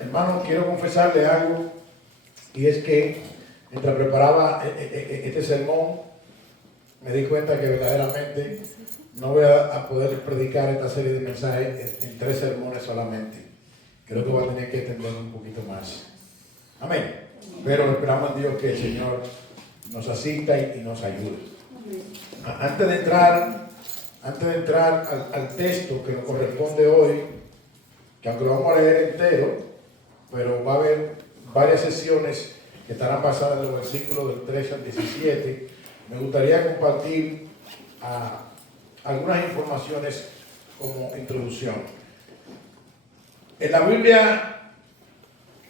Hermano, quiero confesarle algo, y es que mientras preparaba este sermón, me di cuenta que verdaderamente no voy a poder predicar esta serie de mensajes en 3 sermones solamente. Creo que voy a tener que extender un poquito más. Amén. Pero esperamos en Dios que el Señor nos asista y nos ayude. Antes de entrar al texto que nos corresponde hoy, que aunque lo vamos a leer entero, pero va a haber varias sesiones que estarán basadas en los versículos del 13 al 17, me gustaría compartir algunas informaciones como introducción. En la Biblia,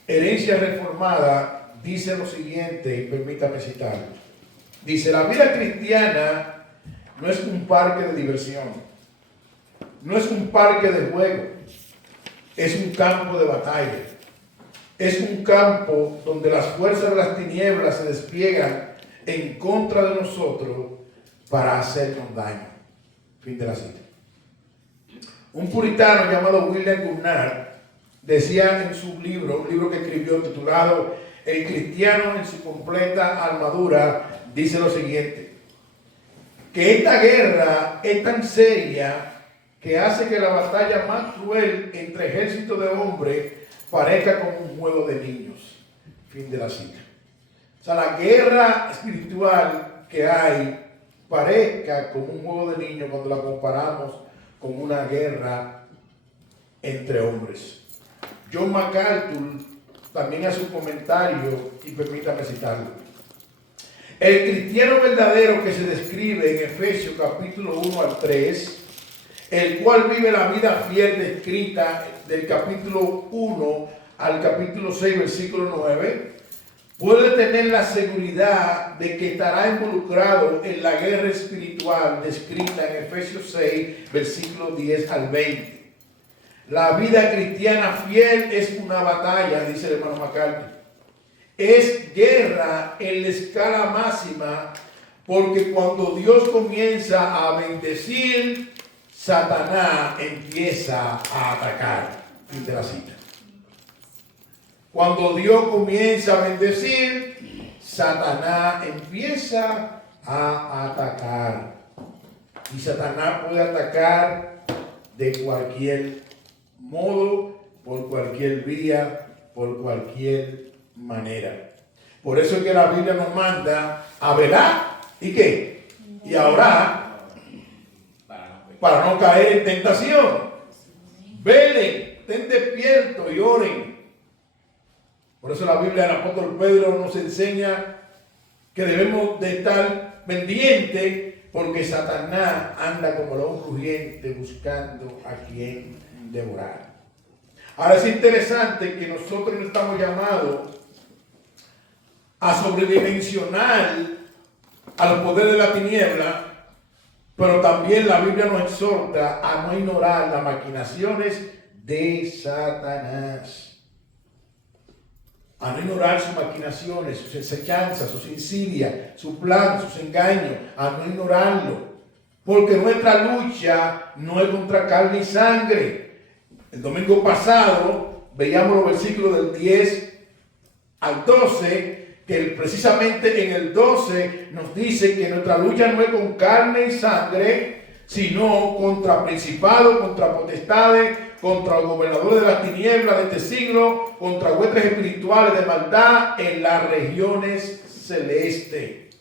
Herencia Reformada dice lo siguiente, y permítame citarlo. Dice: la vida cristiana no es un parque de diversión, no es un parque de juego, es un campo de batalla. Es un campo donde las fuerzas de las tinieblas se despliegan en contra de nosotros para hacernos daño. Fin de la cita. Un puritano llamado William Gurnall decía en su libro, un libro que escribió titulado El cristiano en su completa armadura, dice lo siguiente: que esta guerra es tan seria que hace que la batalla más cruel entre ejércitos de hombres parezca como un juego de niños. Fin de la cita. O sea, la guerra espiritual que hay parezca como un juego de niños cuando la comparamos con una guerra entre hombres. John MacArthur también hace un comentario, y permítame citarlo. El cristiano verdadero que se describe en Efesios capítulo 1 al 3, el cual vive la vida fiel descrita del capítulo 1 al capítulo 6, versículo 9, puede tener la seguridad de que estará involucrado en la guerra espiritual descrita en Efesios 6, versículo 10 al 20. La vida cristiana fiel es una batalla, dice el hermano MacArthur. Es guerra en la escala máxima, porque cuando Dios comienza a bendecir, Satanás empieza a atacar. Fin de la cita. Cuando Dios comienza a bendecir, Satanás empieza a atacar. Y Satanás puede atacar de cualquier modo, por cualquier vía, por cualquier manera. Por eso es que la Biblia nos manda a velar y qué, y a orar para no caer en tentación. Velen, estén despiertos y oren. Por eso la Biblia del apóstol Pedro nos enseña que debemos de estar pendientes, porque Satanás anda como león rugiente buscando a quien devorar. Ahora es interesante que nosotros no estamos llamados a sobredimensionar a los poderes de la tiniebla, pero también la Biblia nos exhorta a no ignorar las maquinaciones de Satanás. A no ignorar sus maquinaciones, sus acechanzas, sus insidias, su plan, sus engaños. A no ignorarlo. Porque nuestra lucha no es contra carne y sangre. El domingo pasado veíamos los versículos del 10 al 12, que precisamente en el 12 nos dice que nuestra lucha no es con carne y sangre, sino contra principados, contra potestades, contra los gobernadores de las tinieblas de este siglo, contra huestes espirituales de maldad en las regiones celestes.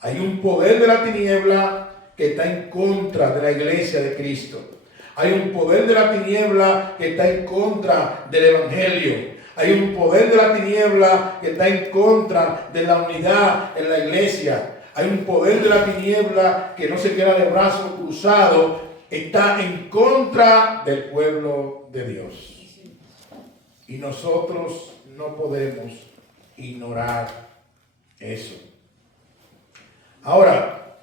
Hay un poder de la tiniebla que está en contra de la iglesia de Cristo. Hay un poder de la tiniebla que está en contra del evangelio. Hay un poder de la tiniebla que está en contra de la unidad en la iglesia. Hay un poder de la tiniebla que no se queda de brazos cruzados, está en contra del pueblo de Dios. Y nosotros no podemos ignorar eso. Ahora,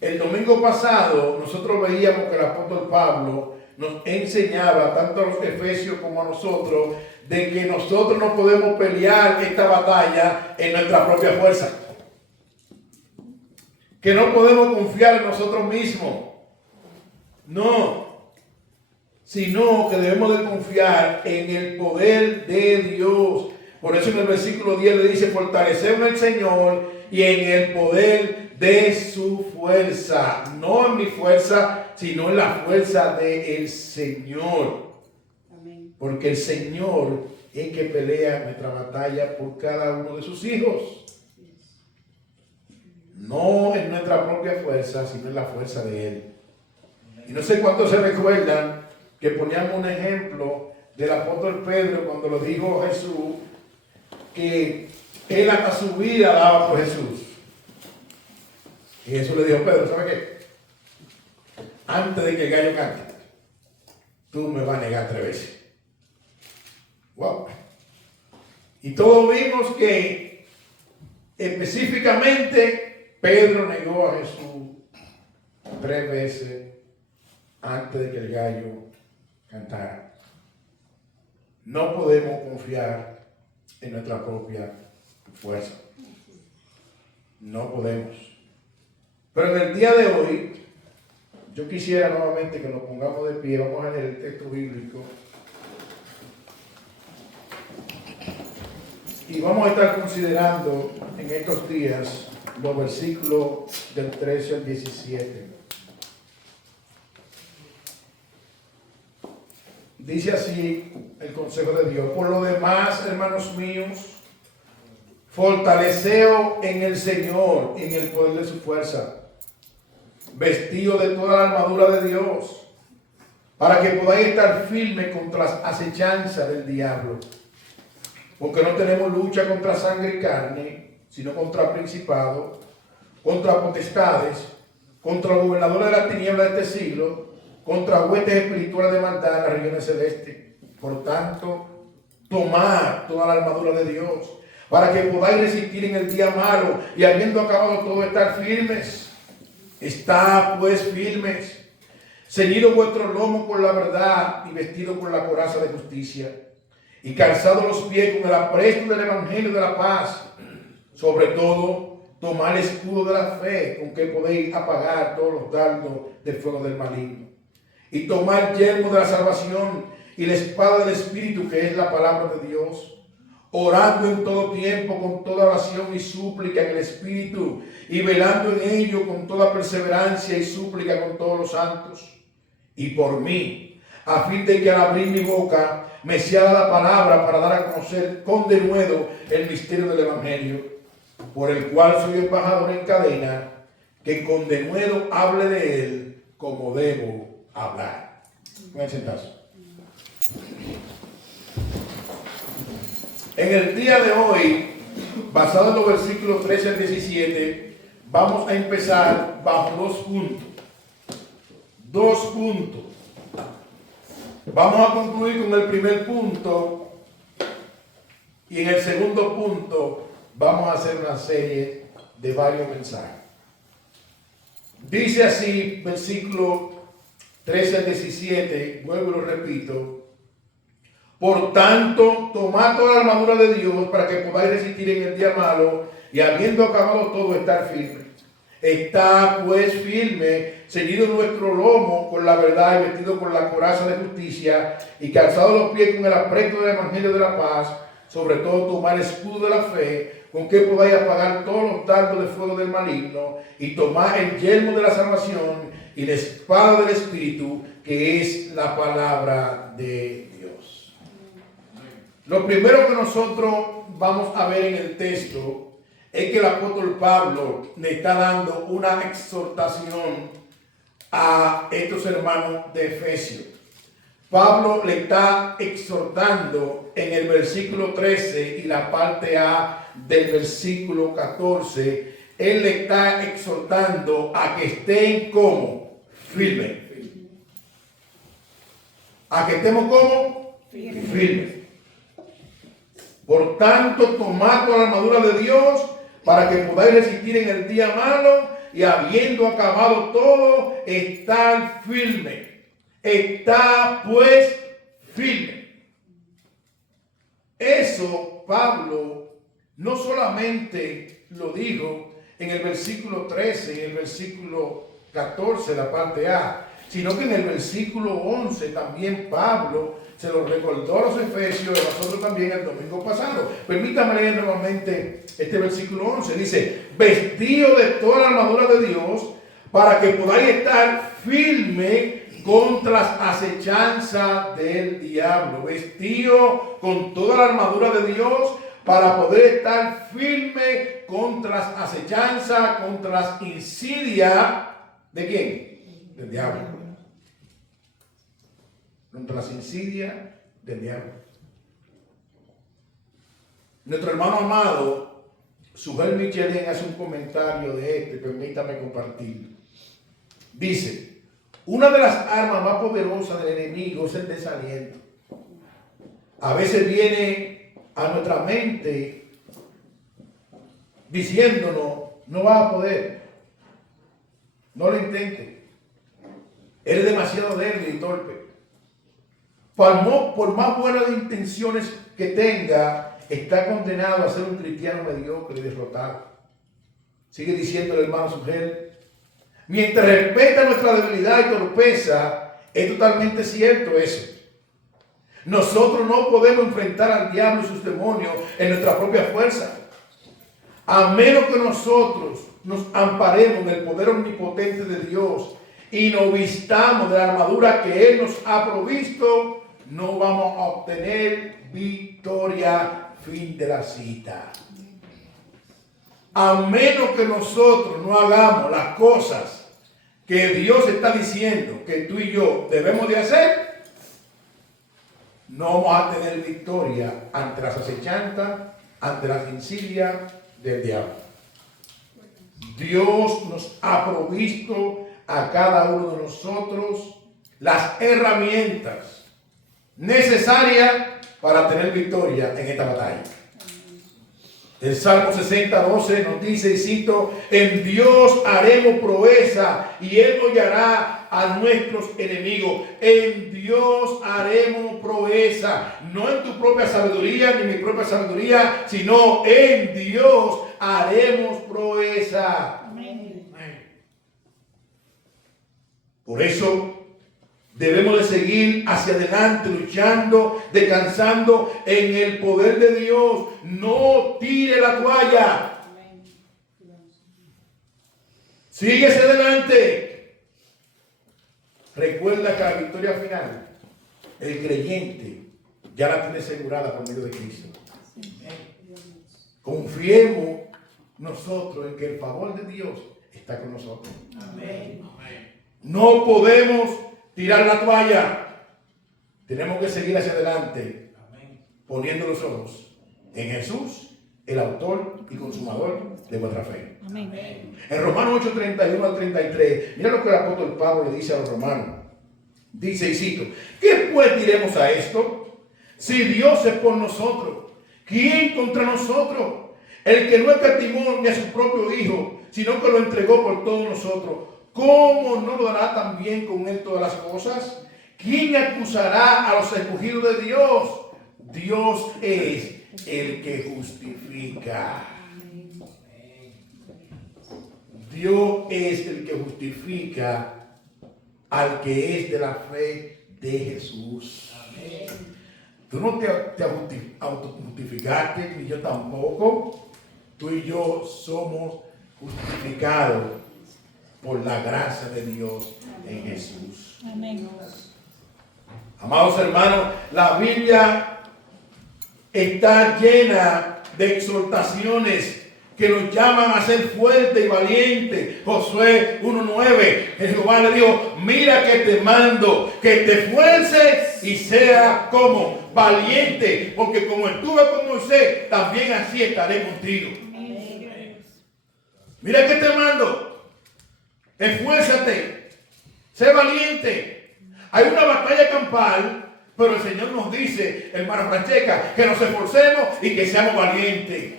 el domingo pasado nosotros veíamos que el apóstol Pablo nos enseñaba tanto a los efesios como a nosotros de que nosotros no podemos pelear esta batalla en nuestra propia fuerza. Que no podemos confiar en nosotros mismos. No. sino que debemos de confiar en el poder de Dios. Por eso en el versículo 10 le dice, fortalecemos en el Señor y en el poder de su fuerza. No en mi fuerza, sino en la fuerza del Señor. Amén. Porque el Señor es que pelea nuestra batalla por cada uno de sus hijos. No en nuestra propia fuerza, sino en la fuerza de Él. Y no sé cuántos se recuerdan que poníamos un ejemplo del apóstol Pedro cuando lo dijo Jesús, que él hasta su vida daba por Jesús. Y Jesús le dijo, Pedro, ¿sabe qué? Antes de que el gallo cante, tú me vas a negar 3 veces. Wow. Y todos vimos que específicamente Pedro negó a Jesús 3 veces antes de que el gallo cantara. No podemos confiar en nuestra propia fuerza. No podemos. Pero en el día de hoy, yo quisiera nuevamente que nos pongamos de pie. Vamos a leer el texto bíblico. Y vamos a estar considerando en estos días los versículos del 13 al 17. Dice así el consejo de Dios. Por lo demás, hermanos míos, fortaleceos en el Señor y en el poder de su fuerza, vestido de toda la armadura de Dios, para que podáis estar firmes contra las acechanzas del diablo. Porque no tenemos lucha contra sangre y carne, sino contra principados, contra potestades, contra los gobernadores de la tiniebla de este siglo, contra huestes espirituales de maldad en las regiones celestes. Por tanto, tomad toda la armadura de Dios, para que podáis resistir en el día malo, y habiendo acabado todo, estar firmes. Estad pues firmes, ceñidos vuestros lomos con la verdad, y vestidos con la coraza de justicia, y calzados los pies con el apresto del evangelio de la paz. Sobre todo, tomad el escudo de la fe, con que podéis apagar todos los dardos del fuego del maligno. Y tomad el yelmo de la salvación y la espada del Espíritu, que es la palabra de Dios, orando en todo tiempo con toda oración y súplica en el Espíritu, y velando en ello con toda perseverancia y súplica con todos los santos. Y por mí, a fin de que al abrir mi boca me sea dada palabra para dar a conocer con denuedo el misterio del Evangelio, por el cual soy embajador en cadena, que con denuedo hable de él como debo hablar. Pueden sentarse. En el día de hoy, basado en los versículos 13 al 17, vamos a empezar bajo 2 puntos. 2 puntos. Vamos a concluir con el primer punto, y en el segundo punto vamos a hacer una serie de varios mensajes. Dice así, versículo 13 al 17, vuelvo y lo repito. Por tanto, tomad toda la armadura de Dios para que podáis resistir en el día malo, y habiendo acabado todo, estar firme. Está pues firme, ceñido nuestro lomo con la verdad y vestido con la coraza de justicia, y calzado los pies con el apresto del evangelio de la paz. Sobre todo, tomar el escudo de la fe, con que podáis apagar todos los dardos de fuego del maligno, y tomar el yelmo de la salvación y la espada del Espíritu, que es la palabra de Dios. Lo primero que nosotros vamos a ver en el texto es que el apóstol Pablo le está dando una exhortación a estos hermanos de Efesios. Pablo le está exhortando en el versículo 13 y la parte A del versículo 14. Él le está exhortando a que estén como firmes. A que estemos como firmes. Por tanto, tomad toda la armadura de Dios para que podáis resistir en el día malo, y habiendo acabado todo, estar firme. Está pues firme. Eso Pablo no solamente lo dijo en el versículo 13 y el versículo 14, la parte A, sino que en el versículo 11 también Pablo se lo recordó a los efesios y a nosotros también el domingo pasado. Permítame leer nuevamente este versículo 11. Dice, vestido de toda la armadura de Dios para que podáis estar firme contra las acechanzas del diablo. Vestido con toda la armadura de Dios para poder estar firme contra las acechanzas, contra las insidias. ¿De quién? Del diablo. Contra las insidias del diablo. Nuestro hermano amado, Sujel Michelin, hace un comentario de esto y permítame compartirlo. Dice, una de las armas más poderosas del enemigo es el desaliento. A veces viene a nuestra mente diciéndonos, no vas a poder, no lo intentes, eres demasiado débil y torpe. Por más buenas intenciones que tenga, está condenado a ser un cristiano mediocre y derrotado. Sigue diciendo el hermano Sujel, mientras respeta nuestra debilidad y torpeza, es totalmente cierto eso. Nosotros no podemos enfrentar al diablo y sus demonios en nuestra propia fuerza, a menos que nosotros nos amparemos en el poder omnipotente de Dios y nos vistamos de la armadura que Él nos ha provisto. No vamos a obtener victoria. Fin de la cita. A menos que nosotros no hagamos las cosas que Dios está diciendo que tú y yo debemos de hacer, no vamos a tener victoria ante las acechanzas, ante las insidias del diablo. Dios nos ha provisto a cada uno de nosotros las herramientas necesarias para tener victoria en esta batalla. El Salmo 60:12 nos dice, y cito, en Dios haremos proeza y Él hollará a nuestros enemigos. En Dios haremos proeza, no en tu propia sabiduría ni mi propia sabiduría, sino en Dios haremos proeza. Amén. Por eso debemos de seguir hacia adelante, luchando, descansando en el poder de Dios. No tire la toalla. Sigue hacia adelante. Recuerda que la victoria final, el creyente ya la tiene asegurada por medio de Cristo. Confiemos nosotros en que el favor de Dios está con nosotros. Amén. No podemos tirar la toalla. Tenemos que seguir hacia adelante. Amén. Poniendo los ojos en Jesús, el autor y consumador de vuestra fe. Amén. En Romanos 8:31 al 33, mira lo que el apóstol Pablo le dice a los romanos. Dice, y cito, ¿qué pues diremos a esto? Si Dios es por nosotros, ¿quién contra nosotros? El que no escatimó ni a su propio Hijo, sino que lo entregó por todos nosotros, ¿cómo no lo dará también con Él todas las cosas? ¿Quién acusará a los escogidos de Dios? Dios es el que justifica. Dios es el que justifica al que es de la fe de Jesús. Amén. Tú no te autojustificaste, ni yo tampoco. Tú y yo somos justificados por la gracia de Dios en Jesús. Amén. Amados hermanos, la Biblia está llena de exhortaciones que nos llaman a ser fuertes y valientes. Josué 1:9, Jehová le dijo, mira que te mando, que te esfuerces y sea como valiente, porque como estuve con Moisés, también así estaré contigo. Mira que te mando, esfuérzate, sé valiente. Hay una batalla campal, pero el Señor nos dice, hermana Francesca, que nos esforcemos y que seamos valientes.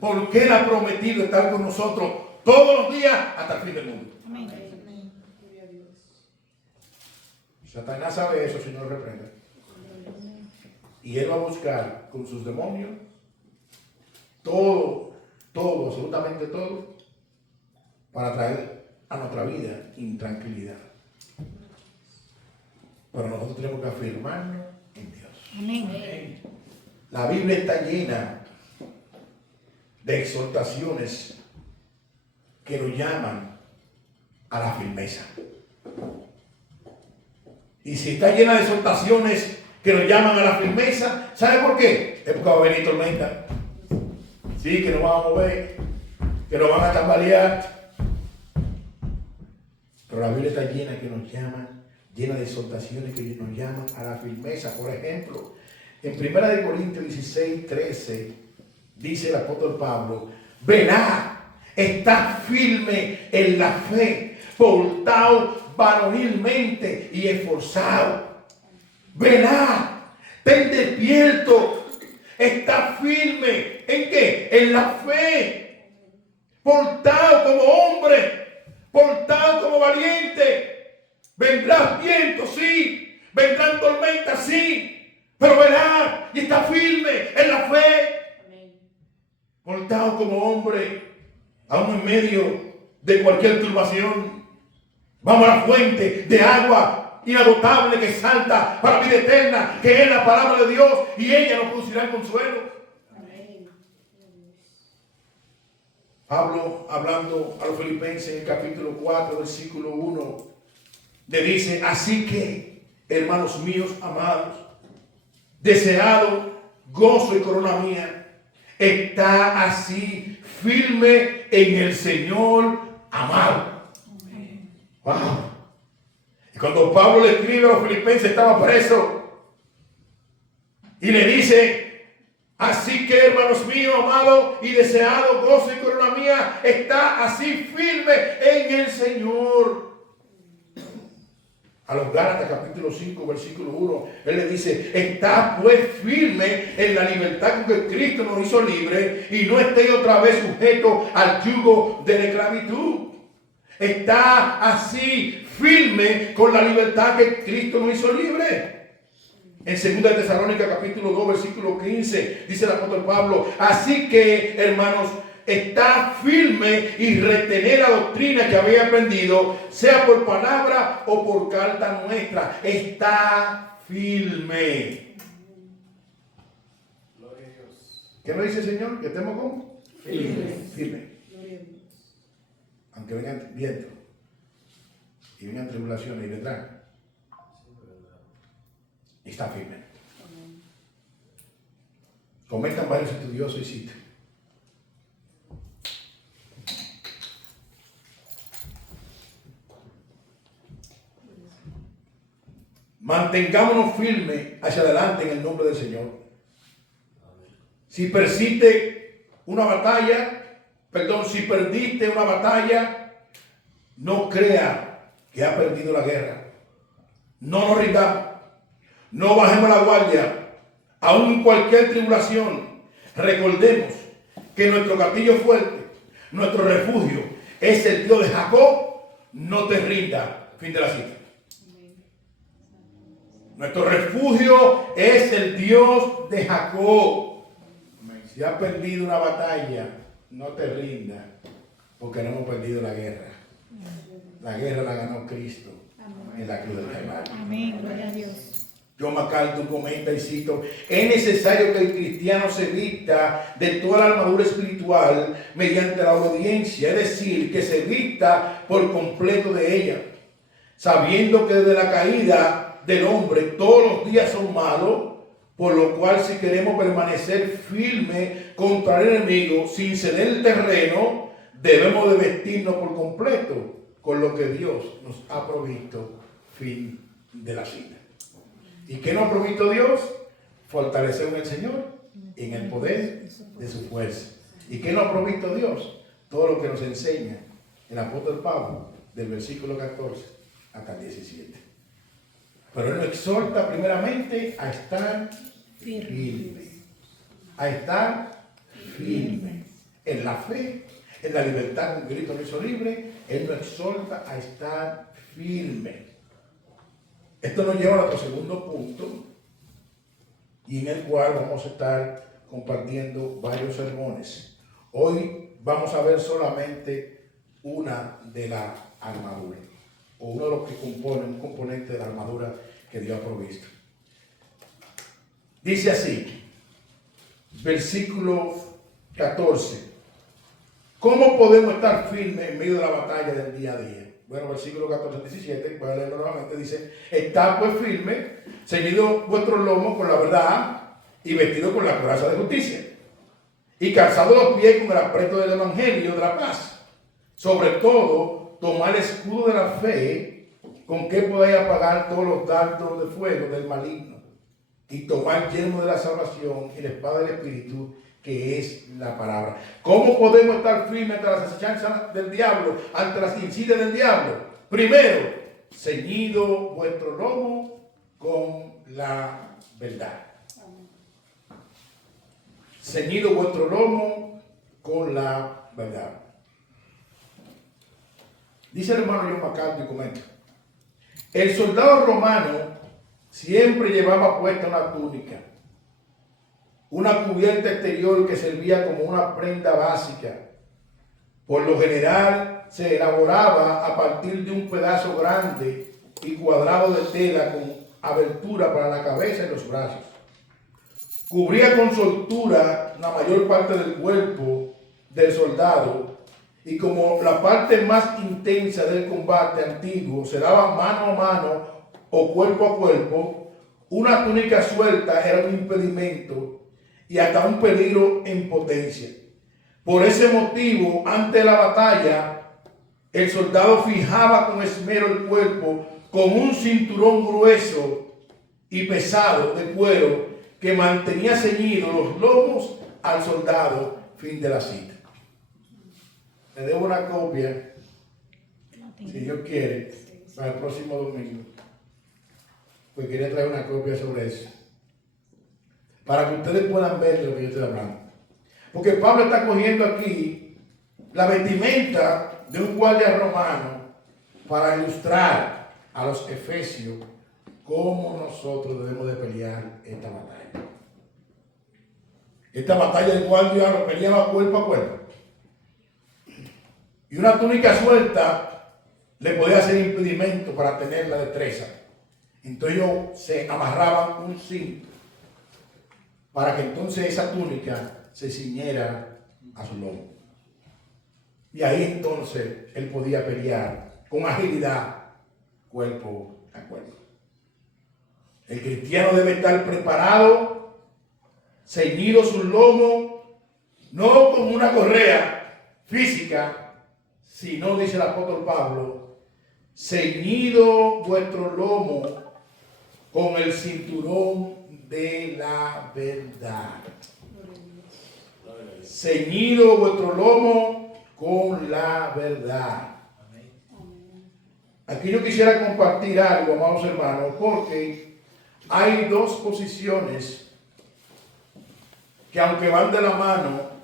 Porque Él ha prometido estar con nosotros todos los días hasta el fin del mundo. Amén. Satanás sabe eso, Señor, reprenda. Y Él va a buscar con sus demonios todo, absolutamente todo, para traer a nuestra vida intranquilidad. pero nosotros tenemos que afirmarnos en Dios. Amén. La Biblia está llena de exhortaciones que nos llaman a la firmeza. Y si está llena de exhortaciones que nos llaman a la firmeza, ¿sabe por qué? Es porque va a venir tormenta. Sí, que nos van a mover, que nos van a tambalear. Pero la Biblia está llena que nos llaman, llena de exhortaciones que nos llaman a la firmeza. Por ejemplo, en 1 Corintios 16, 13, dice el apóstol Pablo: velad, estad firme en la fe, portaos varonilmente y esforzado. Velad, ten despierto, está firme. ¿En qué? En la fe. Portado como hombre, portado como valiente. Vendrán vientos, sí. Vendrán tormentas, sí. Pero velad y está firme en la fe. Portado como hombre, aún en medio de cualquier turbación. Vamos a la fuente de agua inagotable que salta para la vida eterna, que es la palabra de Dios, y ella nos producirá consuelo. Amén. Pablo, hablando a los filipenses en el capítulo 4, versículo 1, le dice: así que, hermanos míos amados, deseado gozo y corona mía, está así firme en el Señor amado. Wow. Y cuando Pablo le escribe a los filipenses, estaba preso, y le dice: así que, hermanos míos, amados y deseado gozo y corona mía, está así firme en el Señor. A los Gálatas capítulo 5 versículo 1, él le dice: está pues firme en la libertad con que Cristo nos hizo libre, y no esté otra vez sujeto al yugo de la esclavitud. Está así firme con la libertad que Cristo nos hizo libre. En 2 Tesalónica capítulo 2 versículo 15 dice el apóstol Pablo: así que, hermanos, está firme y retener la doctrina que habéis aprendido, sea por palabra o por carta nuestra. Está firme. Gloria a Dios. ¿Qué nos dice el Señor? Que estemos como Firmes. firme. Aunque vengan vientos y vengan tribulaciones y vendrán, está firme. Comentan varios estudiosos y citan: mantengámonos firmes hacia adelante en el nombre del Señor. Si persiste una batalla, si perdiste una batalla, no crea que ha perdido la guerra. No nos rindamos, no bajemos la guardia, aún en cualquier tribulación. Recordemos que nuestro castillo fuerte, nuestro refugio, es el Dios de Jacob. No te rinda. Fin de la cita. Nuestro refugio es el Dios de Jacob. Si has perdido una batalla, no te rindas, porque no hemos perdido la guerra. La guerra la ganó Cristo en la cruz del Calvario. Amén, gloria a Dios. John MacArthur comenta y cito: es necesario que el cristiano se vista de toda la armadura espiritual mediante la obediencia, es decir, que se vista por completo de ella, sabiendo que desde la caída del hombre todos los días son malos. Por lo cual, si queremos permanecer firmes contra el enemigo sin ceder el terreno, debemos de vestirnos por completo con lo que Dios nos ha provisto. Fin de la cita. ¿Y qué nos ha provisto Dios? Fortalecer en el Señor y en el poder de su fuerza. ¿Y qué nos ha provisto Dios? Todo lo que nos enseña el apóstol Pablo, del versículo 14 hasta el 17. Pero él nos exhorta primeramente a estar firmes. A estar firmes en la fe, en la libertad con que Cristo nos hizo libre. Él nos exhorta a estar firmes. Esto nos lleva a nuestro segundo punto, y en el cual vamos a estar compartiendo varios sermones. Hoy vamos a ver solamente una de las armaduras, o uno de los que componen un componente de la armadura que Dios ha provisto. Dice así, versículo 14. ¿Cómo podemos estar firmes en medio de la batalla del día a día? Bueno, versículo 14 al 17, voy a leerlo nuevamente, dice, estad pues firme, ceñido vuestros lomos con la verdad y vestido con la coraza de justicia, y calzado los pies con el apresto del evangelio de la paz. Sobre todo, tomad el escudo de la fe, con que podáis apagar todos los dardos de fuego del maligno, y tomad el yelmo de la salvación y la espada del Espíritu, que es la palabra. ¿Cómo podemos estar firmes ante las acechanzas del diablo, ante las insidias del diablo? Primero, ceñido vuestro lomo con la verdad. Ceñido vuestro lomo con la verdad. Dice el hermano John MacArthur y comenta: el soldado romano siempre llevaba puesta una túnica, una cubierta exterior que servía como una prenda básica. Por lo general se elaboraba a partir de un pedazo grande y cuadrado de tela con abertura para la cabeza y los brazos. Cubría con soltura la mayor parte del cuerpo del soldado, y como la parte más intensa del combate antiguo se daba mano a mano o cuerpo a cuerpo, una túnica suelta era un impedimento y hasta un peligro en potencia. Por ese motivo, ante la batalla, el soldado fijaba con esmero el cuerpo con un cinturón grueso y pesado de cuero que mantenía ceñidos los lomos al soldado. Fin de la cita. Le debo una copia, si Dios quiere, para el próximo domingo. Pues quería traer una copia sobre eso, para que ustedes puedan ver de lo que yo estoy hablando. Porque Pablo está cogiendo aquí la vestimenta de un guardia romano para ilustrar a los efesios cómo nosotros debemos de pelear esta batalla. Esta batalla del guardia lo peleaba cuerpo a cuerpo. Y una túnica suelta le podía hacer impedimento para tener la destreza. Entonces ellos se amarraban un cinto para que entonces esa túnica se ciñera a su lomo. Y ahí entonces él podía pelear con agilidad, cuerpo a cuerpo. El cristiano debe estar preparado, ceñido su lomo, no con una correa física, sino, dice el apóstol Pablo, ceñido vuestro lomo con el cinturón de la verdad. Ceñido vuestro lomo con la verdad. Aquí yo quisiera compartir algo, amados hermanos, porque hay dos posiciones que, aunque van de la mano,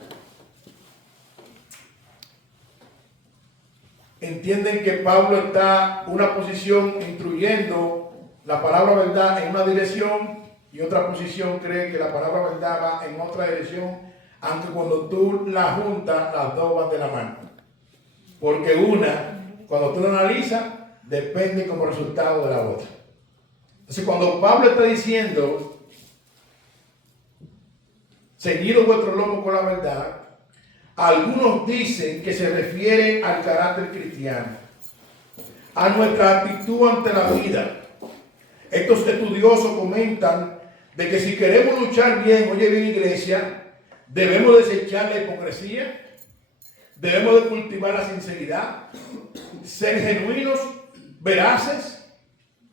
entienden que Pablo está una posición instruyendo la palabra verdad en una dirección, y otra posición cree que la palabra verdad va en otra dirección, aunque cuando tú la juntas, las dos van de la mano. Porque una, cuando tú la analizas, depende como resultado de la otra. Entonces, cuando Pablo está diciendo, ceñido vuestro lomo con la verdad, algunos dicen que se refiere al carácter cristiano, a nuestra actitud ante la vida. Estos estudiosos comentan de que si queremos luchar bien, oye bien iglesia, debemos desechar la hipocresía, debemos de cultivar la sinceridad, ser genuinos, veraces.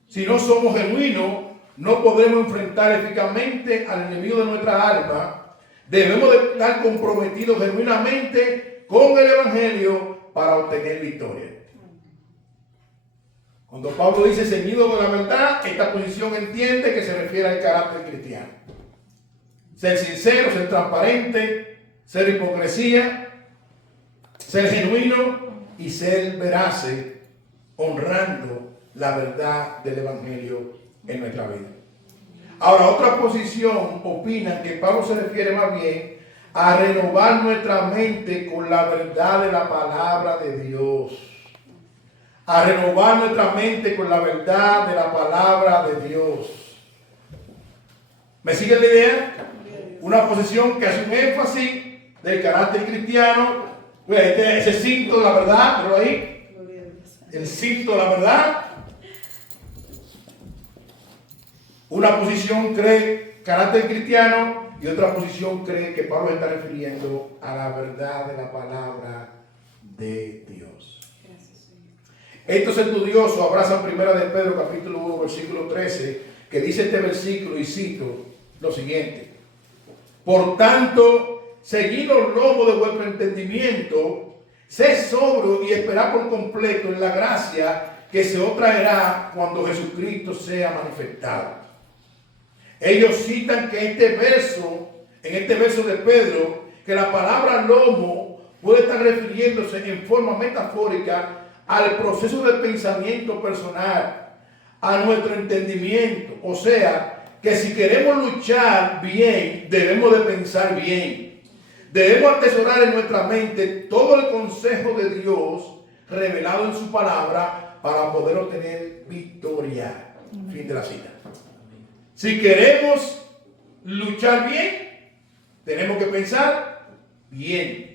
Si no somos genuinos, no podremos enfrentar eficazmente al enemigo de nuestra alma. Debemos de estar comprometidos genuinamente con el Evangelio para obtener victoria. Cuando Pablo dice ceñido con la verdad, esta posición entiende que se refiere al carácter cristiano. Ser sincero, ser transparente, ser hipocresía, ser genuino y ser veraces, honrando la verdad del Evangelio en nuestra vida. Ahora, otra posición opina que Pablo se refiere más bien a renovar nuestra mente con la verdad de la palabra de Dios, a renovar nuestra mente con la verdad de la palabra de Dios. ¿Me sigue la idea? Una posición que hace un énfasis del carácter cristiano. Ese cinto de la verdad, ¿pero ahí? El cinto de la verdad. Una posición cree carácter cristiano y otra posición cree que Pablo está refiriendo a la verdad de la palabra de Dios. Estos estudiosos abrazan primera de Pedro capítulo 1 versículo 13, que dice este versículo, y cito lo siguiente: por tanto, seguid los lomos de vuestro entendimiento, sed sobrio y esperad por completo en la gracia que se os traerá cuando Jesucristo sea manifestado. Ellos citan que en este verso de Pedro, que la palabra lomo puede estar refiriéndose en forma metafórica al proceso de pensamiento personal, a nuestro entendimiento. O sea, que si queremos luchar bien, debemos de pensar bien. Debemos atesorar en nuestra mente todo el consejo de Dios revelado en su palabra para poder obtener victoria. Fin de la cita. Si queremos luchar bien, tenemos que pensar bien.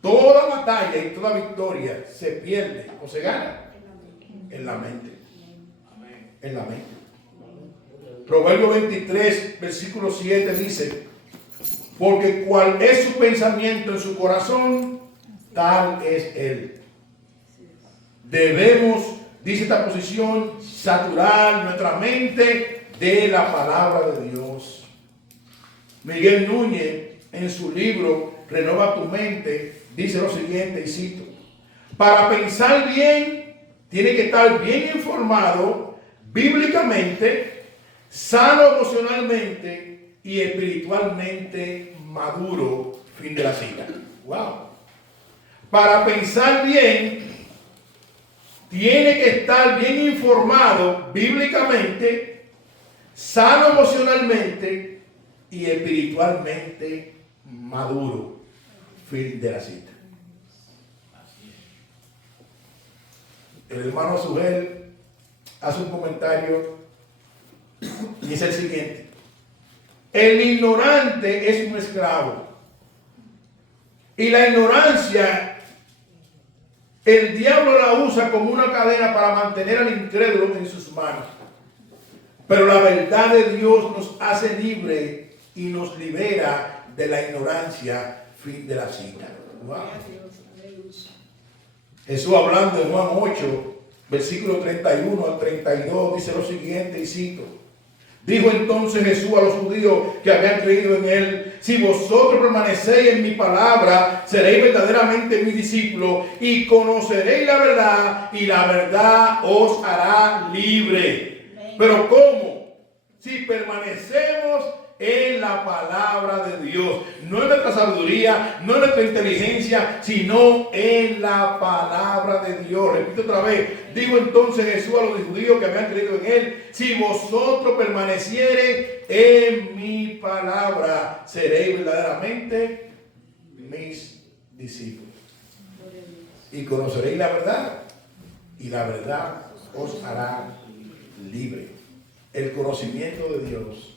Toda batalla y toda victoria se pierde o se gana en la mente. En la mente. Proverbio 23, versículo 7 dice: porque cual es su pensamiento en su corazón, tal es él. Debemos, dice esta posición, saturar nuestra mente de la palabra de Dios. Miguel Núñez, en su libro Renova tu mente, dice lo siguiente, y cito: para pensar bien, tiene que estar bien informado bíblicamente, sano emocionalmente y espiritualmente maduro. Fin de la cita. Wow. Para pensar bien, tiene que estar bien informado bíblicamente, sano emocionalmente y espiritualmente maduro. Fin de la cita. El hermano Sugel hace un comentario y es el siguiente: el ignorante es un esclavo, y la ignorancia el diablo la usa como una cadena para mantener al incrédulo en sus manos. Pero la verdad de Dios nos hace libre y nos libera de la ignorancia. Fin de la cita. Wow. Jesús, hablando en Juan 8, versículo 31 al 32, dice lo siguiente, y cito: dijo entonces Jesús a los judíos que habían creído en él: si vosotros permanecéis en mi palabra, seréis verdaderamente mis discípulos y conoceréis la verdad, y la verdad os hará libre. Pero ¿cómo? Si permanecemos en la palabra de Dios, no en nuestra sabiduría, no en nuestra inteligencia, sino en la palabra de Dios. Repito otra vez: digo entonces Jesús a los judíos que habían creído en él: si vosotros permaneciereis en mi palabra, seréis verdaderamente mis discípulos y conoceréis la verdad, y la verdad os hará libre. El conocimiento de Dios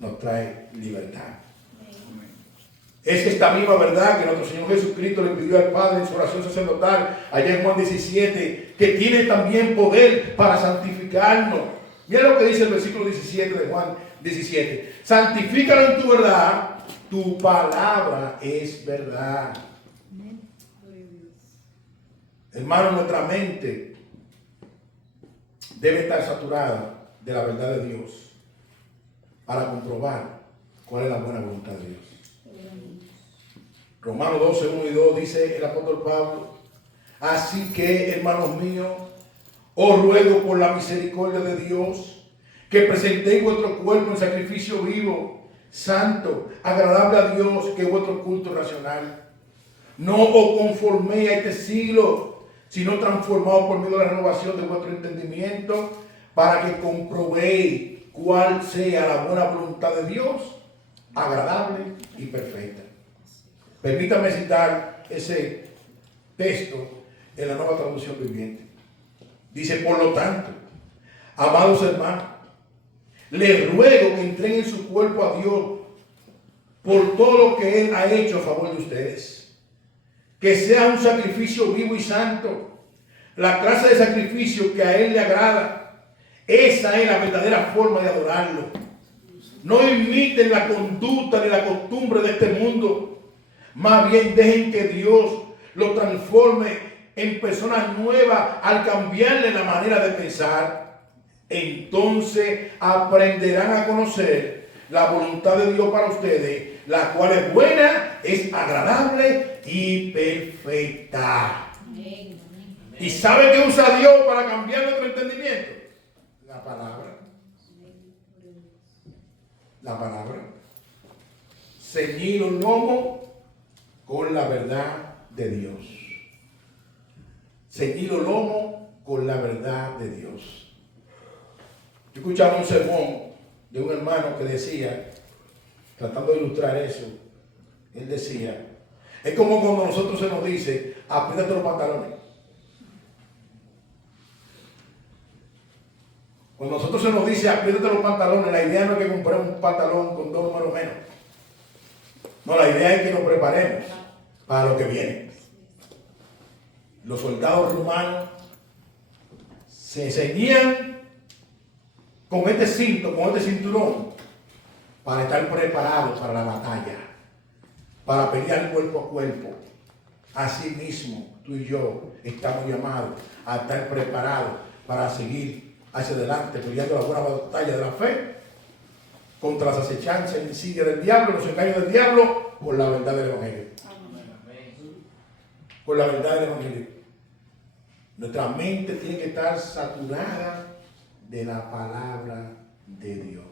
nos trae libertad. Es esta misma verdad que nuestro Señor Jesucristo le pidió al Padre en su oración sacerdotal allá en Juan 17, que tiene también poder para santificarnos. Mira lo que dice el versículo 17 de Juan 17: santifícalo en tu verdad, tu palabra es verdad. Hermano, nuestra mente debe estar saturada de la verdad de Dios para comprobar cuál es la buena voluntad de Dios. Romanos 12, 1 y 2 dice el apóstol Pablo: así que, hermanos míos, os ruego por la misericordia de Dios que presentéis vuestro cuerpo en sacrificio vivo, santo, agradable a Dios, que es vuestro culto racional. No os conforméis a este siglo, sino transformados por medio de la renovación de vuestro entendimiento, para que comprobéis cuál sea la buena voluntad de Dios, agradable y perfecta. Permítame citar ese texto en la Nueva Traducción Viviente. Dice, por lo tanto, amados hermanos, les ruego que entreguen su cuerpo a Dios por todo lo que Él ha hecho a favor de ustedes. Que sea un sacrificio vivo y santo, la clase de sacrificio que a Él le agrada. Esa es la verdadera forma de adorarlo. No imiten la conducta ni la costumbre de este mundo. Más bien dejen que Dios lo transforme en personas nuevas al cambiarle la manera de pensar. Entonces aprenderán a conocer la voluntad de Dios para ustedes, la cual es buena, es agradable y perfecta. Amén. ¿Y sabe qué usa Dios para cambiar nuestro entendimiento? La palabra. La palabra. Ceñir los lomos con la verdad de Dios. Ceñir los lomos con la verdad de Dios. Yo escuchaba un sermón de un hermano que decía, tratando de ilustrar eso, él decía, es como cuando nosotros se nos dice, apriétate los pantalones. Cuando nosotros se nos dice, apriétate los pantalones, la idea no es que compremos un pantalón con 2 números menos. No, la idea es que nos preparemos para lo que viene. Los soldados romanos se ceñían con este cinto, con este cinturón, para estar preparados para la batalla, para pelear cuerpo a cuerpo. Así mismo, tú y yo estamos llamados a estar preparados para seguir hacia adelante, peleando la buena batalla de la fe, contra las acechanzas y insidias del diablo, los engaños del diablo, por la verdad del Evangelio. Por la verdad del Evangelio. Nuestra mente tiene que estar saturada de la palabra de Dios.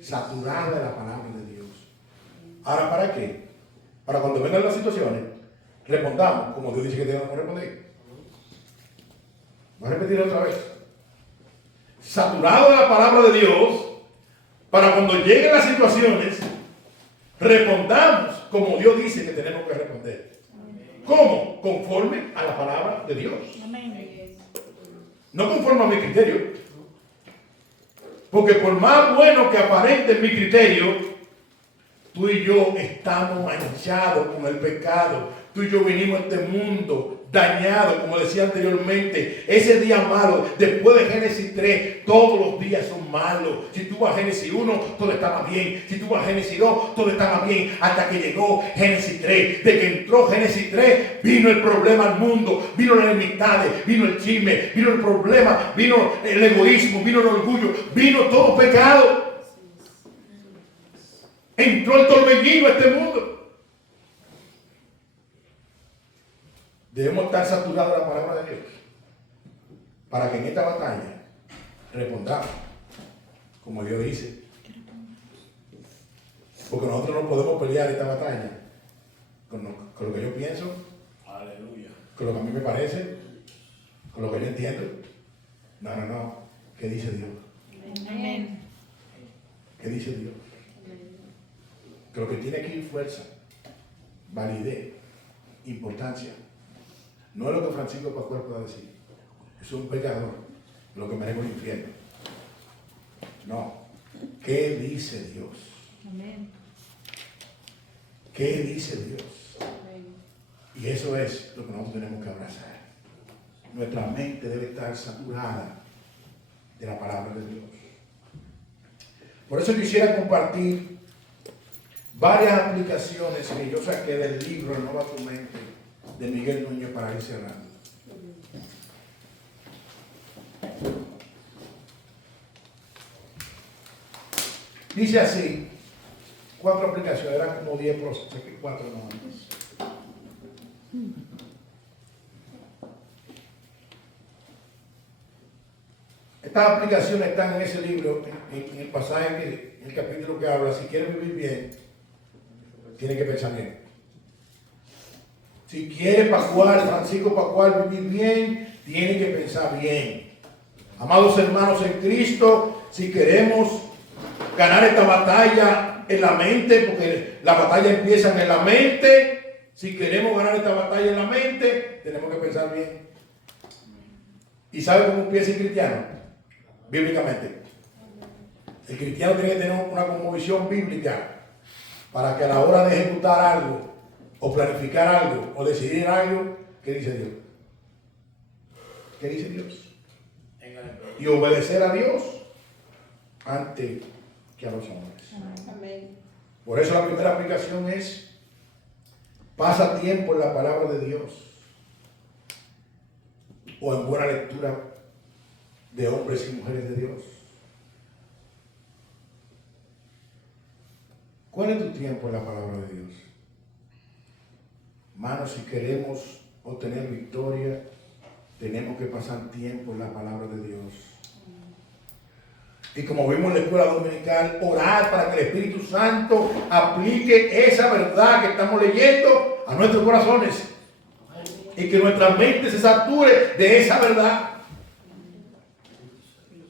Saturada de la palabra de Dios. Ahora, ¿para qué? Para cuando vengan las situaciones, respondamos como Dios dice que tenemos que responder. Voy a repetir otra vez. Saturado de la palabra de Dios, para cuando lleguen las situaciones, respondamos como Dios dice que tenemos que responder. ¿Cómo? Conforme a la palabra de Dios. No conforme a mi criterio. Porque por más bueno que aparente mi criterio, tú y yo estamos manchados con el pecado. Tú y yo vinimos a este mundo dañado, como decía anteriormente. Ese día malo, después de Génesis 3, todos los días son malos. Si tú vas a Génesis 1, todo estaba bien. Si tú vas a Génesis 2, todo estaba bien. Hasta que llegó Génesis 3. De que entró Génesis 3, vino el problema al mundo. Vino la enemistad, vino el chisme, vino el problema, vino el egoísmo, vino el orgullo, vino todo pecado. Entró el torbellino a este mundo. Debemos estar saturados de la palabra de Dios para que en esta batalla respondamos como Dios dice. Porque nosotros no podemos pelear esta batalla con lo que yo pienso, Aleluya. con lo que a mí me parece, con lo que yo entiendo. No. ¿Qué dice Dios? Amén. ¿Qué dice Dios? Que lo que tiene aquí fuerza, validez, importancia. No es lo que Francisco Pascual pueda decir. Es un pecador, lo que merece el infierno. No. ¿Qué dice Dios? Amén. ¿Qué dice Dios? Y eso es lo que nosotros tenemos que abrazar. Nuestra mente debe estar saturada de la palabra de Dios. Por eso quisiera compartir varias aplicaciones que yo saqué del libro Renova tu mente de Miguel Núñez para ir cerrando. Dice así, 4 aplicaciones, eran como 10 procesos, 4 no antes. Estas aplicaciones están en ese libro, en el pasaje, en el capítulo que habla. Si quieres vivir bien, tienes que pensar bien. Si quiere Francisco Pascual vivir bien, tiene que pensar bien. Amados hermanos en Cristo, si queremos ganar esta batalla en la mente, porque la batalla empieza en la mente, Si queremos ganar esta batalla en la mente, tenemos que pensar bien. ¿Y sabe cómo piensa el cristiano? Bíblicamente. El cristiano tiene que tener una cosmovisión bíblica para que a la hora de ejecutar algo, o planificar algo, o decidir algo, ¿qué dice Dios? ¿Qué dice Dios? Y obedecer a Dios antes que a los hombres. Amén. Por eso la primera aplicación es: pasa tiempo en la palabra de Dios o en buena lectura de hombres y mujeres de Dios. ¿Cuál es tu tiempo en la palabra de Dios? Hermanos, si queremos obtener victoria, tenemos que pasar tiempo en la palabra de Dios. Y como vimos en la escuela dominical, orar para que el Espíritu Santo aplique esa verdad que estamos leyendo a nuestros corazones. Y que nuestra mente se sature de esa verdad.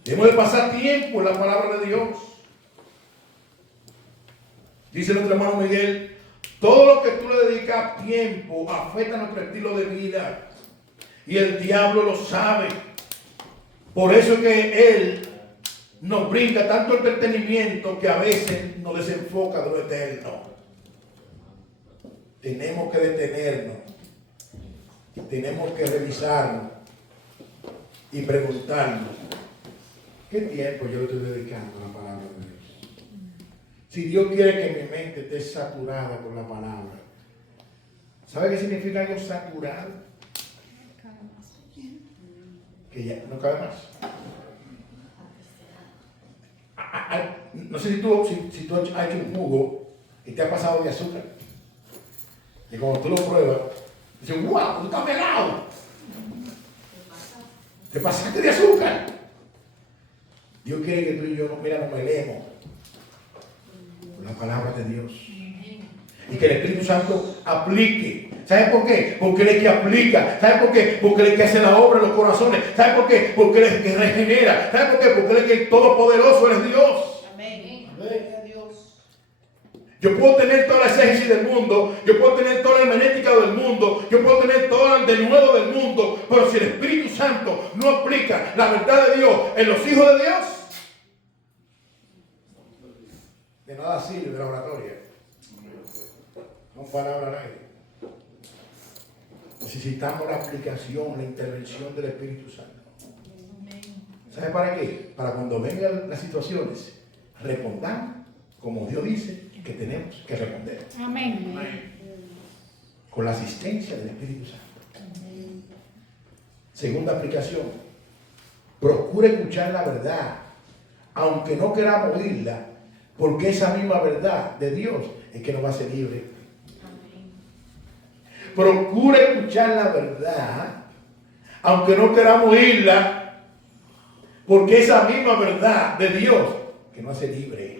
Debemos de pasar tiempo en la palabra de Dios. Dice nuestro hermano Miguel: todo lo que tú le dedicas tiempo afecta nuestro estilo de vida. Y el diablo lo sabe. Por eso es que él nos brinda tanto entretenimiento que a veces nos desenfoca de lo eterno. Tenemos que detenernos. Tenemos que revisarnos y preguntarnos: ¿qué tiempo yo le estoy dedicando a la palabra de Dios? Si Dios quiere que mi mente esté saturada con la palabra, ¿sabe qué significa algo saturado? Que ya no cabe más. No sé si tú has hecho un jugo y te ha pasado de azúcar. Y cuando tú lo pruebas, dices: ¡wow! ¡Tú estás pelado! Te pasaste de azúcar. Dios quiere que tú y yo nos melemos con la palabra de Dios. Y que el Espíritu Santo aplique. ¿Sabe por qué? Porque Él es que aplica. ¿Sabe por qué? Porque Él es que hace la obra en los corazones. ¿Sabe por qué? Porque Él es que regenera. ¿Sabe por qué? Porque Él es que el todopoderoso, Él es Dios. Amén. Amén. Dios. Yo puedo tener toda la exégesis del mundo, yo puedo tener toda la hermenéutica del mundo, yo puedo tener todo el denuedo del mundo, pero si el Espíritu Santo no aplica la verdad de Dios en los hijos de Dios, de nada sirve la oratoria. No palabra a nadie. Necesitamos la aplicación, la intervención del Espíritu Santo. ¿Sabe para qué? Para cuando vengan las situaciones, respondamos como Dios dice que tenemos que responder. Amén. Con la asistencia del Espíritu Santo. Segunda aplicación: procure escuchar la verdad, aunque no queramos oírla, porque esa misma verdad de Dios es que nos va a hacer libres. Procure escuchar la verdad, aunque no queramos oírla, porque esa misma verdad de Dios que nos hace libres.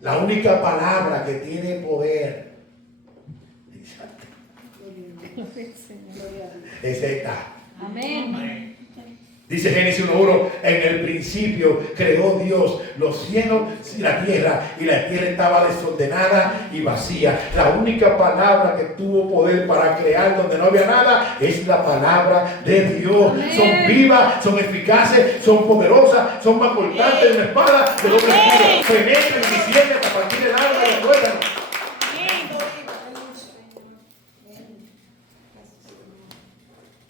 La única palabra que tiene poder es esta. Amén. Dice Génesis 1:1: en el principio creó Dios los cielos y la tierra estaba desordenada y vacía. La única palabra que tuvo poder para crear donde no había nada es la palabra de Dios. Amén. Son vivas, son eficaces, son poderosas, son más cortantes de una espada de doble filo. Penetran y disciernen hasta partir el alma y el tuétano.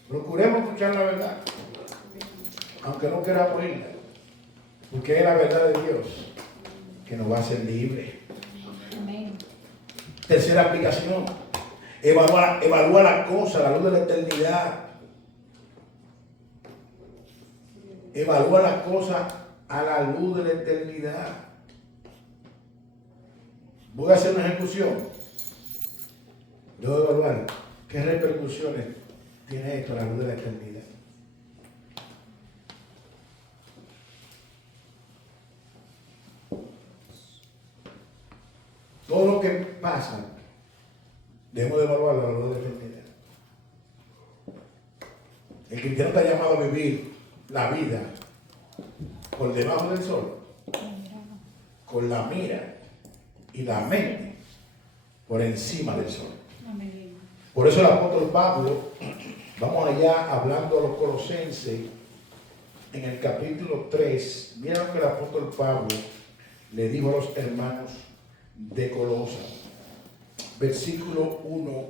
Procuremos escuchar la verdad, aunque no queramos oírla, porque es la verdad de Dios que nos va a hacer libres. Amén. Tercera aplicación: evalúa la cosa a la luz de la eternidad. Evalúa las cosas a la luz de la eternidad. Voy a hacer una ejecución. Debo evaluar qué repercusiones tiene esto a la luz de la eternidad. Todo lo que pasa, debemos de evaluarlo a la luz de la eternidad. El cristiano está llamado a vivir la vida por debajo del sol, con la mira y la mente por encima del sol. Amén. Por eso el apóstol Pablo, vamos allá hablando a los colosenses, en el capítulo 3, mira lo que el apóstol Pablo le dijo a los hermanos de Colosas, versículo 1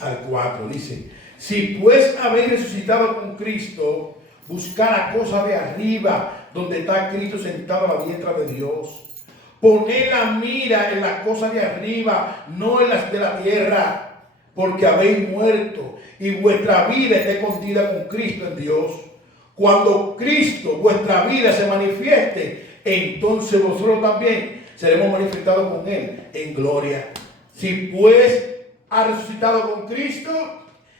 al 4, dice: si pues habéis resucitado con Cristo, buscad la cosa de arriba, donde está Cristo sentado a la diestra de Dios. Poned la mira en las cosas de arriba, no en las de la tierra, porque habéis muerto y vuestra vida está escondida con Cristo en Dios. Cuando Cristo, vuestra vida, se manifieste, entonces vosotros también seremos manifestados con Él en gloria. Si pues ha resucitado con Cristo,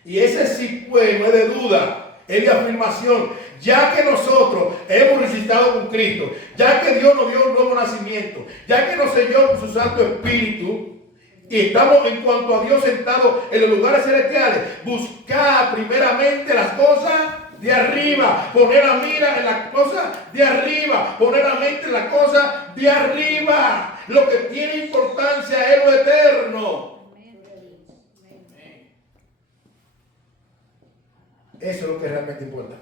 y ese sí pues no es de duda, es de afirmación, ya que nosotros hemos resucitado con Cristo, ya que Dios nos dio un nuevo nacimiento, ya que nos selló con su Santo Espíritu, y estamos en cuanto a Dios sentados en los lugares celestiales, buscar primeramente las cosas de arriba, poner la mira en las cosas de arriba, poner la mente en las cosas de arriba. Lo que tiene importancia es lo eterno. Eso es lo que realmente importa.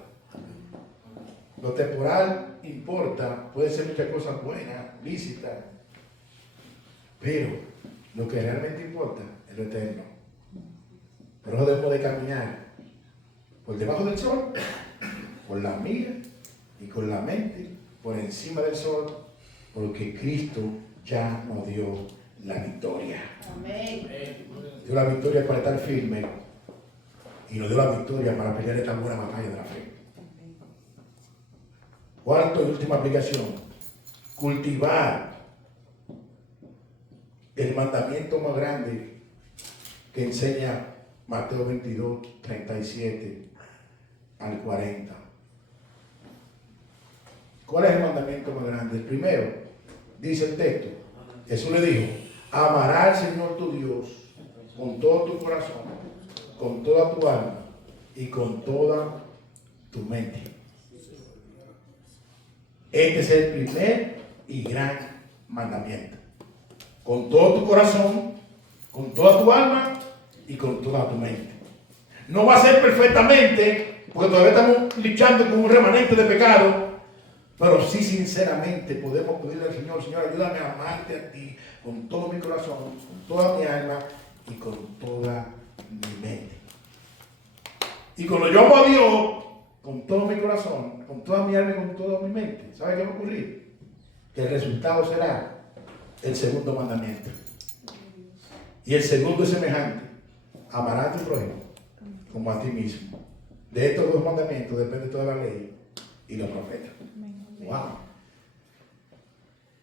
Lo temporal importa, puede ser muchas cosas buenas, lícitas, pero lo que realmente importa es lo eterno. Por eso debemos de caminar por debajo del sol, con la mira y con la mente por encima del sol, porque Cristo ya nos dio la victoria. Amén. Dio la victoria para estar firme y nos dio la victoria para pelear esta buena batalla de la fe. Cuarto y última aplicación: cultivar el mandamiento más grande que enseña Mateo 22, 37 al 40. ¿Cuál es el mandamiento más grande? El primero, dice el texto, Jesús le dijo: amarás al Señor tu Dios con todo tu corazón, con toda tu alma y con toda tu mente. Este es el primer y gran mandamiento. Con todo tu corazón, con toda tu alma y con toda tu mente. No va a ser perfectamente, porque todavía estamos luchando con un remanente de pecado, pero sí sinceramente podemos pedirle al Señor: Señor, ayúdame a amarte a ti con todo mi corazón, con toda mi alma y con toda mi mente. Y cuando yo amo a Dios con todo mi corazón, con toda mi alma y con toda mi mente, ¿sabe qué va a ocurrir? Que el resultado será el segundo mandamiento. Y el segundo es semejante: amarás a tu prójimo como a ti mismo. De estos dos mandamientos depende toda la ley y los profetas. Wow.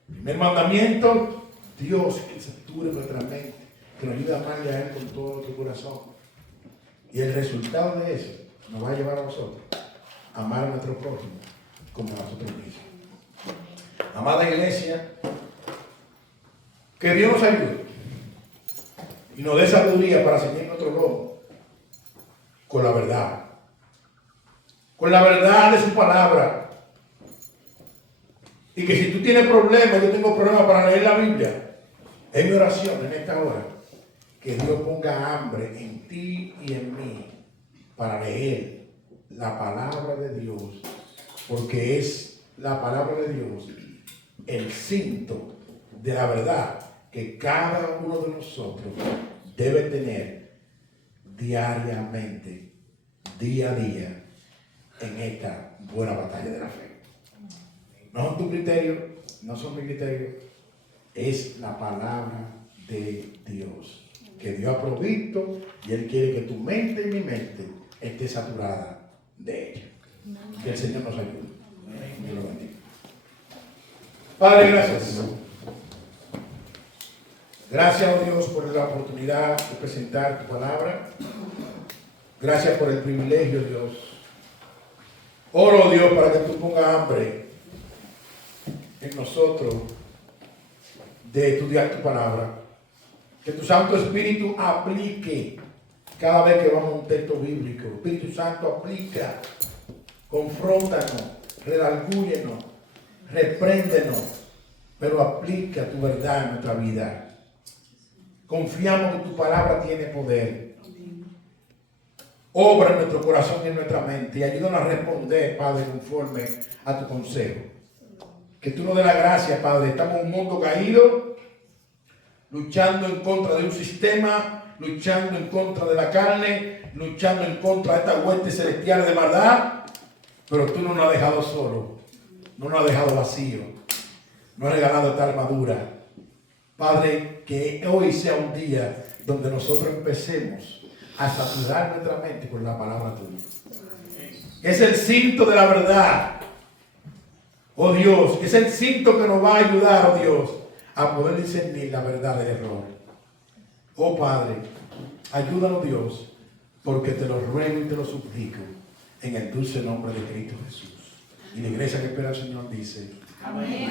Primer mandamiento: Dios que sature nuestra mente, que nos ayude a amarle a Él con todo nuestro corazón. Y el resultado de eso nos va a llevar a nosotros a amar a nuestro prójimo como a nosotros mismos. Amada iglesia, que Dios nos ayude y nos dé sabiduría para seguir nuestro lomo con la verdad de su palabra. Y que si tú tienes problemas, yo tengo problemas para leer la Biblia, es mi oración en esta hora, que Dios ponga hambre en ti y en mí para leer la palabra de Dios, porque es la palabra de Dios el cinto de la verdad que cada uno de nosotros debe tener diariamente, día a día, en esta buena batalla de la fe. No son tu criterio, no son mi criterio, es la palabra de Dios, que Dios ha provisto, y Él quiere que tu mente y mi mente esté saturada de ella. Que el Señor nos ayude. Dios lo bendiga. Padre, gracias. Gracias, oh Dios, por la oportunidad de presentar tu palabra. Gracias por el privilegio, Dios. Oro, Dios, para que tú pongas hambre en nosotros de estudiar tu palabra. Que tu Santo Espíritu aplique cada vez que vamos a un texto bíblico. Espíritu Santo, aplica, confróntanos, redargúyenos, repréndenos, pero aplica tu verdad en nuestra vida. Confiamos que tu palabra tiene poder. Obra en nuestro corazón y en nuestra mente y ayúdanos a responder, Padre, conforme a tu consejo. Que tú nos dé la gracia, Padre. Estamos en un mundo caído, luchando en contra de un sistema, luchando en contra de la carne, luchando en contra de estas huestes celestiales de maldad. Pero tú no nos has dejado solos, no nos has dejado vacíos, nos has regalado esta armadura. Padre, que hoy sea un día donde nosotros empecemos a saturar nuestra mente con la palabra tuya. Es el cinto de la verdad, oh Dios, es el cinto que nos va a ayudar, oh Dios, a poder discernir la verdad del error. Oh Padre, ayúdanos, Dios, porque te lo ruego y te lo suplico en el dulce nombre de Cristo Jesús. Y la iglesia que espera al Señor dice: Amén.